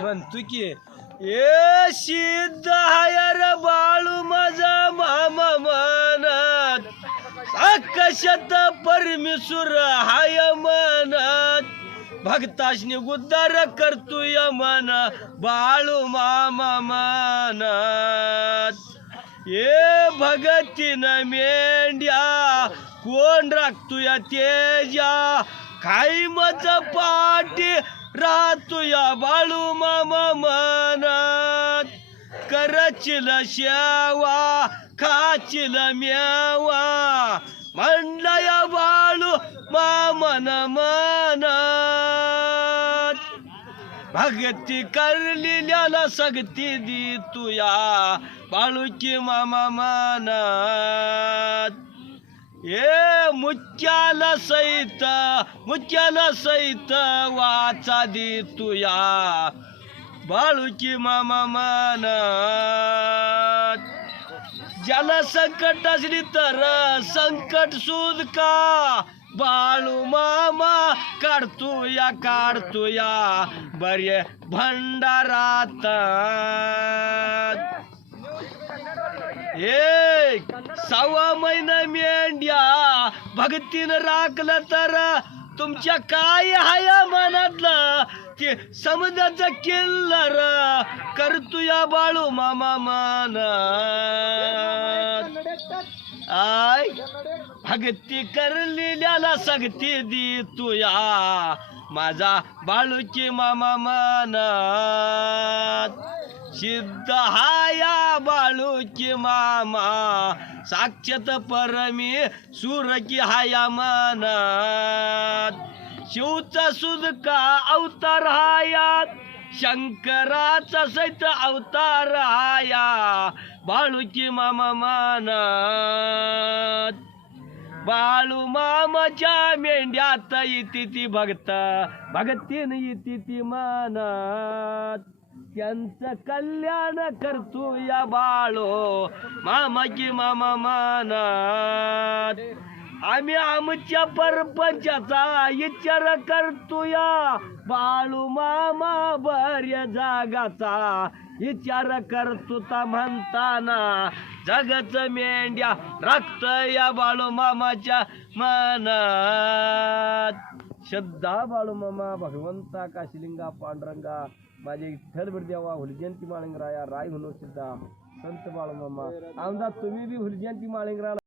म्हणतो की ए सिद्ध हायर बाळू माझा मामा म्हणत आकाशात परमेश्वर हाय म्हणत भक्ताशनी उद्धार करतोय मन बाळू मामा म्हणत ए भगतीन मेंढ्या कोण राखतोय तेजा खाई मज पाठी राहतोय बाळू मामा म्हणत करचिल शेवा खाचिल मेवा म्हणला या बाळू मामन म्हणत भगती करलेल्याला सगती दी तुया बाळूची मामा म्हणत ए मुच्च्याला सहित वाचा दी तुया बाळूची मामा म्हणत ज्याला संकट असली तर संकट सुदका बाळू मामा काढतोया बरे भंडारात ए 6 महिना मेंढ्या भक्तीनं राखलं तर तुमच्या काय हाय मनातलं ते समुद्राचं किल्लर करतोया बाळू मामा म्हणत आय भक्ती करलेल्याला सगती दी तुया माझा बाळूची मामा म्हणत सिद्ध हाया बाळूची मामा साक्षात परमी सुरकी हाया म्हणत शिवचा सुदका अवतार हायात शंकराचा सहित अवतार हाया बाळूची मामा म्हणत बाळू मामाच्या मेंढ्यात येती ती भगतीन येती ती म्हणत त्यांचं कल्याण करतो या बाळू मामाची मामा म्हणत आम्ही आमच्या परपंचाचा विचार करतो या बाळू मामा बर्या जागाचा विचार करतो ता म्हणताना जगच मेंढ्या राखत या बाळू मामाच्या मनात श्रद्धा बाळू मामा भगवंता काशिलिंगा पांडुरंगा माझे विठ्ठल बिरदेवा हुलजयंती माळिंगराया राय म्हणून सुद्धा संत बाळू मामा आमदार तुम्ही बी हुलजयंती माळिंगराला